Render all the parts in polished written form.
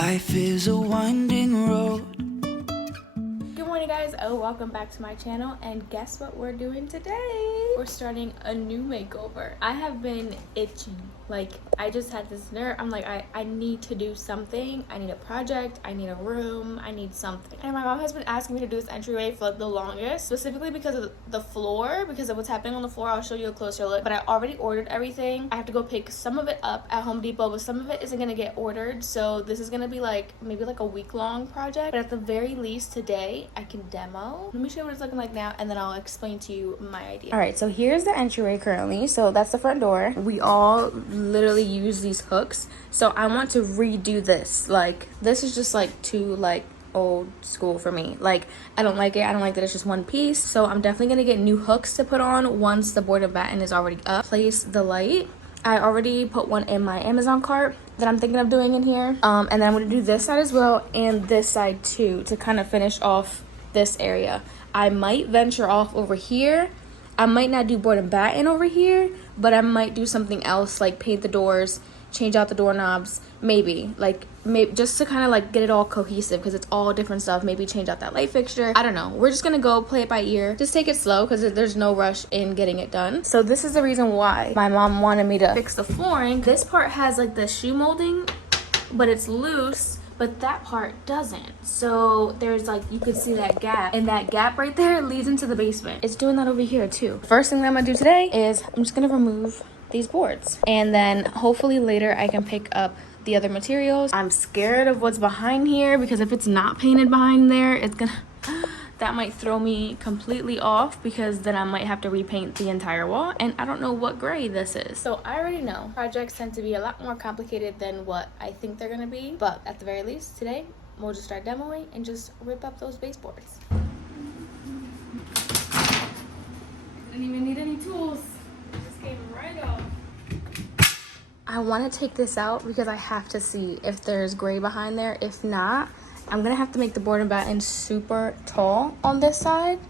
Life is a winding road. Good morning, guys. Welcome back to my channel, and guess what we're doing today? We're starting a new makeover. I have been itching. Like, I just had this nerve. I'm like, I need to do something. I need a project. I need a room. I need something. And my mom has been asking me to do this entryway for like the longest, specifically because of the floor, because of what's happening on the floor. I'll show you a closer look, but I already ordered everything. I have to go pick some of it up at Home Depot, but some of it isn't gonna get ordered. So this is gonna be like maybe like a week-long project, but at the very least today I can demo. Let me show you what it's looking like now, and then I'll explain to you my idea. All right, so here's the entryway currently. So that's the front door. We all literally use these hooks. So I want to redo this. Like, this is just like too like old school for me. Like, I don't like it. I don't like that it's just one piece. So I'm definitely gonna get new hooks to put on once the board and batten is already up. Place the light. I already put one in my Amazon cart that I'm thinking of doing in here. And then I'm gonna do this side as well and this side too to kind of finish off this area. I might venture off over here. I might not do board and batten over here, but I might do something else, like paint the doors, change out the doorknobs, maybe just to kind of like get it all cohesive, because it's all different stuff. Maybe change out that light fixture. I don't know. We're just gonna go play it by ear. Just take it slow, because there's no rush in getting it done. So this is the reason why my mom wanted me to fix the flooring. This part has like the shoe molding, but it's loose, but that part doesn't. So there's like, you could see that gap, and that gap right there leads into the basement. It's doing that over here too. First thing that I'm gonna do today is I'm just gonna remove these boards, and then hopefully later I can pick up the other materials. I'm scared of what's behind here, because if it's not painted behind there, it's gonna that might throw me completely off, because then I might have to repaint the entire wall, and I don't know what gray this is. So I already know projects tend to be a lot more complicated than what I think they're gonna be, but at the very least today we'll just start demoing and just rip up those baseboards. Didn't even need any tools. Just came right off. I want to take this out because I have to see if there's gray behind there. If not, I'm gonna have to make the board and batten super tall on this side,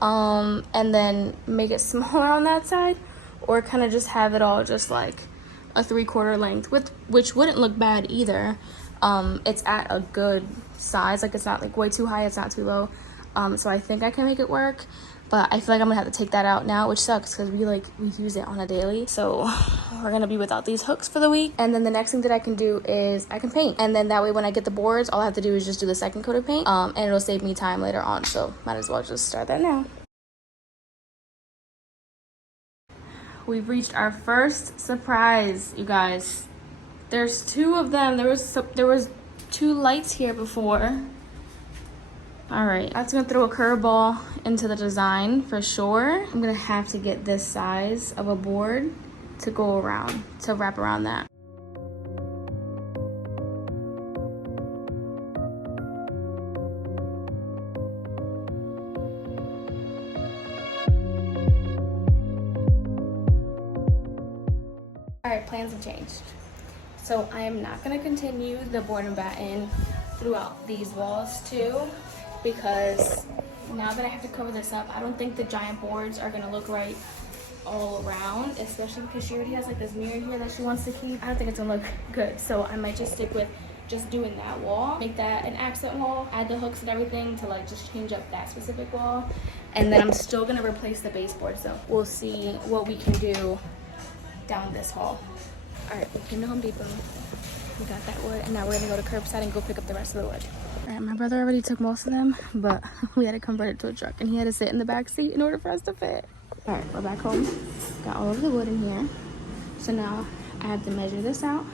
and then make it smaller on that side, or kind of just have it all just like a 3/4 length, which wouldn't look bad either. It's at a good size, like it's not like way too high, it's not too low. So I think I can make it work, but I feel like I'm gonna have to take that out now, which sucks because we use it on a daily. So we're gonna be without these hooks for the week. And then the next thing that I can do is I can paint, and then that way when I get the boards, all I have to do is just do the second coat of paint, and it'll save me time later on. So might as well just start that now. We've reached our first surprise, you guys. There's two of them. There was two lights here before. All right, that's gonna throw a curveball into the design for sure. I'm gonna have to get this size of a board to go around, to wrap around that. All right, plans have changed. So I am not gonna continue the board and batten throughout these walls too, because now that I have to cover this up, I don't think the giant boards are gonna look right all around, especially because she already has like this mirror here that she wants to keep. I don't think it's gonna look good, so I might just stick with just doing that wall, make that an accent wall, add the hooks and everything to like just change up that specific wall, and then I'm still gonna replace the baseboards. So we'll see what we can do down this hall. All right, we came to Home Depot. We got that wood, and now we're gonna go to curbside and go pick up the rest of the wood. All right, my brother already took most of them, but we had to convert it to a truck, and he had to sit in the back seat in order for us to fit. All right, we're back home. Got all of the wood in here. So now I have to measure this out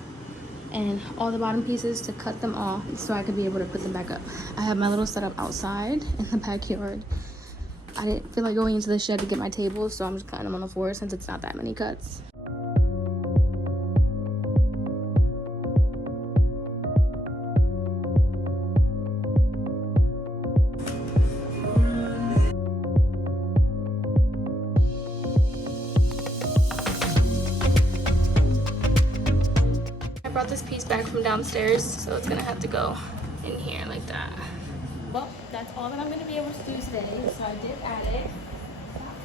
and all the bottom pieces to cut them off so I could be able to put them back up. I have my little setup outside in the backyard. I didn't feel like going into the shed to get my table, so I'm just cutting them on the floor since it's not that many cuts. I brought this piece back from downstairs, so it's gonna have to go in here like that. Well, that's all that I'm gonna be able to do today, so I did add it.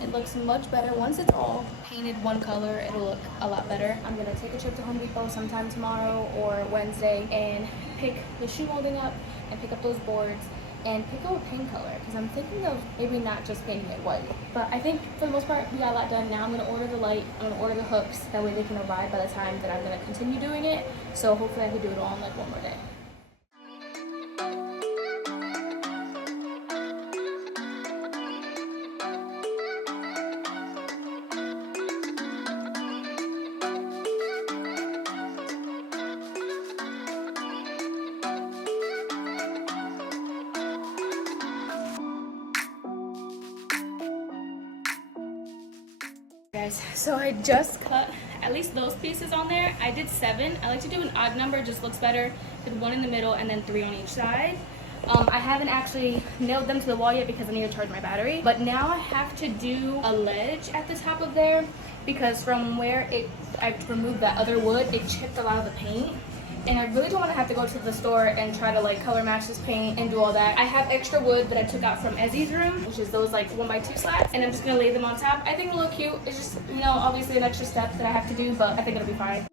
It looks much better. Once it's all painted one color, it'll look a lot better. I'm gonna take a trip to Home Depot sometime tomorrow or Wednesday and pick the shoe molding up and pick up those boards and pick out a paint color, because I'm thinking of maybe not just painting it white. But I think for the most part we got a lot done. Now I'm gonna order the light, I'm gonna order the hooks, that way they can arrive by the time that I'm gonna continue doing it. So hopefully I can do it all in like one more day. Guys, so I just cut at least those pieces on there. I did 7. I like to do an odd number, just looks better. Did 1 in the middle and then 3 on each side. I haven't actually nailed them to the wall yet because I need to charge my battery. But now I have to do a ledge at the top of there, because from where I removed that other wood, it chipped a lot of the paint. And I really don't want to have to go to the store and try to like color match this paint and do all that. I have extra wood that I took out from Ezzy's room, which is those like 1x2 slats, and I'm just gonna lay them on top. I think it'll look cute. It's just, you know, obviously an extra step that I have to do, but I think it'll be fine.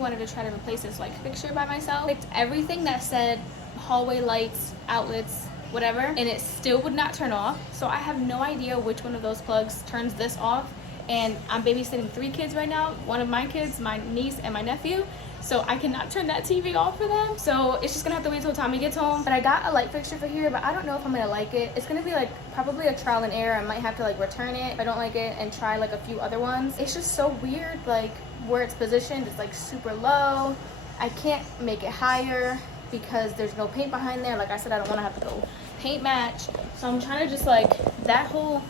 Wanted to try to replace this like fixture by myself. Picked everything that said hallway lights, outlets, whatever, and it still would not turn off. So I have no idea which one of those plugs turns this off, and I'm babysitting 3 kids right now. One of my kids, my niece, and my nephew. So I cannot turn that TV off for them. So it's just gonna have to wait till Tommy gets home. But I got a light fixture for here, but I don't know if I'm gonna like it. It's gonna be like probably a trial and error. I might have to like return it if I don't like it and try like a few other ones. It's just so weird, like where it's positioned. It's like super low. I can't make it higher because there's no paint behind there. Like I said, I don't want to have to go paint match. So I'm trying to just like, that whole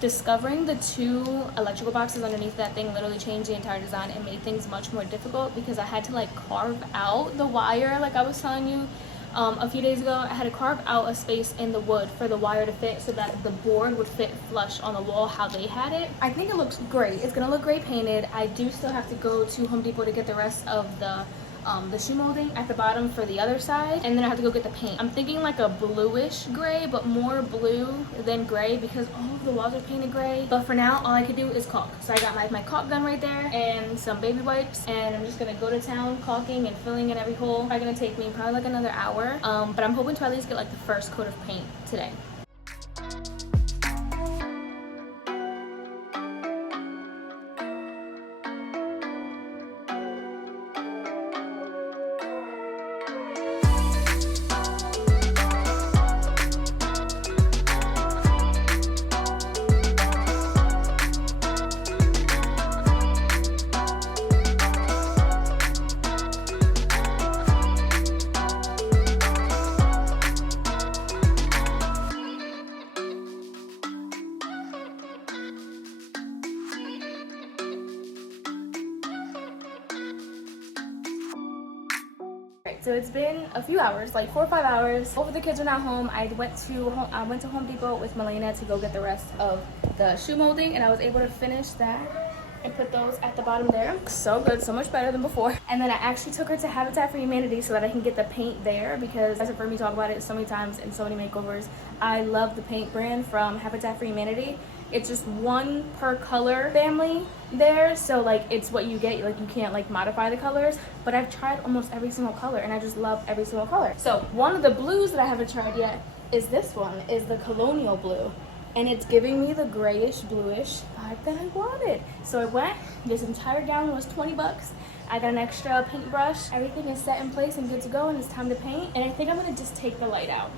discovering the 2 electrical boxes underneath that thing literally changed the entire design and made things much more difficult, because I had to like carve out the wire, like I was telling you a few days ago. I had to carve out a space in the wood for the wire to fit so that the board would fit flush on the wall how they had it. I think it looks great. It's gonna look great painted. I do still have to go to Home Depot to get the rest of the shoe molding at the bottom for the other side, and then I have to go get the paint. I'm thinking like a bluish gray, but more blue than gray because all of the walls are painted gray. But for now, all I could do is caulk. So I got my caulk gun right there and some baby wipes, and I'm just gonna go to town caulking and filling in every hole. It's gonna take me probably like another hour, but I'm hoping to at least get like the first coat of paint today. So it's been a few hours, like 4 or 5 hours. Both of the kids are now home. I went to Home Depot with Milena to go get the rest of the shoe molding, and I was able to finish that and put those at the bottom there. So good, so much better than before. And then I actually took her to Habitat for Humanity so that I can get the paint there, because as you've heard me talk about it so many times in so many makeovers, I love the paint brand from Habitat for Humanity. It's just 1 per color family there, so like it's what you get, like you can't like modify the colors. But I've tried almost every single color and I just love every single color. So one of the blues that I haven't tried yet is this one, is the Colonial blue, and it's giving me the grayish bluish vibe that I wanted. So I went, this entire gown was 20 bucks. I got an extra paintbrush, everything is set in place and good to go, and it's time to paint. And I think I'm gonna just take the light out.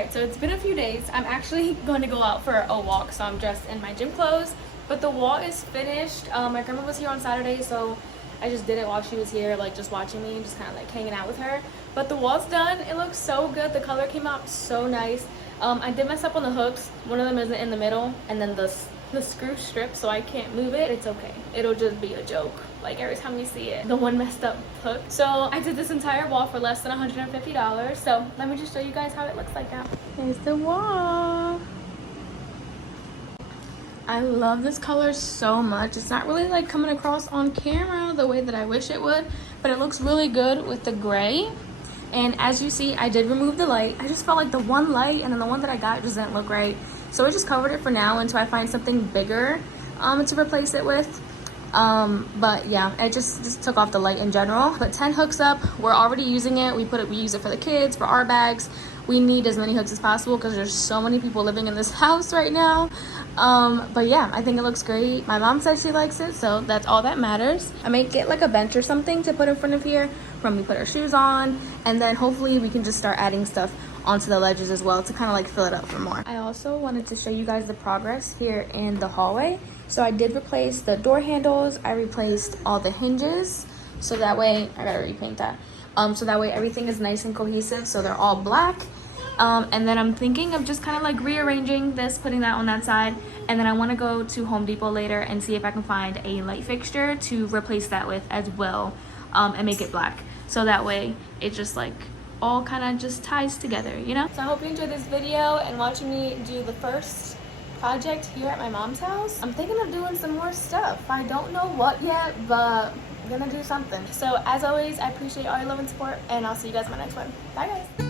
Alright, so it's been a few days. I'm actually going to go out for a walk, so I'm dressed in my gym clothes. But the wall is finished. My grandma was here on Saturday, so I just did it while she was here, like just watching me and just kind of like hanging out with her. But the wall's done. It looks so good. The color came out so nice. I did mess up on the hooks. One of them isn't in the middle, and then the screw strip, so I can't move it. It's okay. It'll just be a joke. Like every time you see it, the one messed up hook. So I did this entire wall for less than $150. So let me just show you guys how it looks like now. Here's the wall. I love this color so much. It's not really like coming across on camera the way that I wish it would, but it looks really good with the gray. And as you see, I did remove the light. I just felt like the one light and then the one that I got just didn't look right. So I just covered it for now until I find something bigger to replace it with. But yeah, I just took off the light in general. Put 10 hooks up. We're already using it. We use it for the kids, for our bags. We need as many hooks as possible because there's so many people living in this house right now. But yeah, I think it looks great. My mom said she likes it, so that's all that matters. I may get like a bench or something to put in front of here when we put our shoes on, and then hopefully we can just start adding stuff onto the ledges as well to kind of like fill it up for more. I also wanted to show you guys the progress here in the hallway. So I did replace the door handles. I replaced all the hinges, so that way I gotta repaint that. So that way everything is nice and cohesive, so they're all black. And then I'm thinking of just kind of like rearranging this, putting that on that side, and then I want to go to Home Depot later and see if I can find a light fixture to replace that with as well, and make it black, so that way it just like all kind of just ties together, you know? So I hope you enjoyed this video and watching me do the first project here at my mom's house. I'm thinking of doing some more stuff. I don't know what yet, but I'm gonna do something. So as always, I appreciate all your love and support, and I'll see you guys in my next one. Bye guys.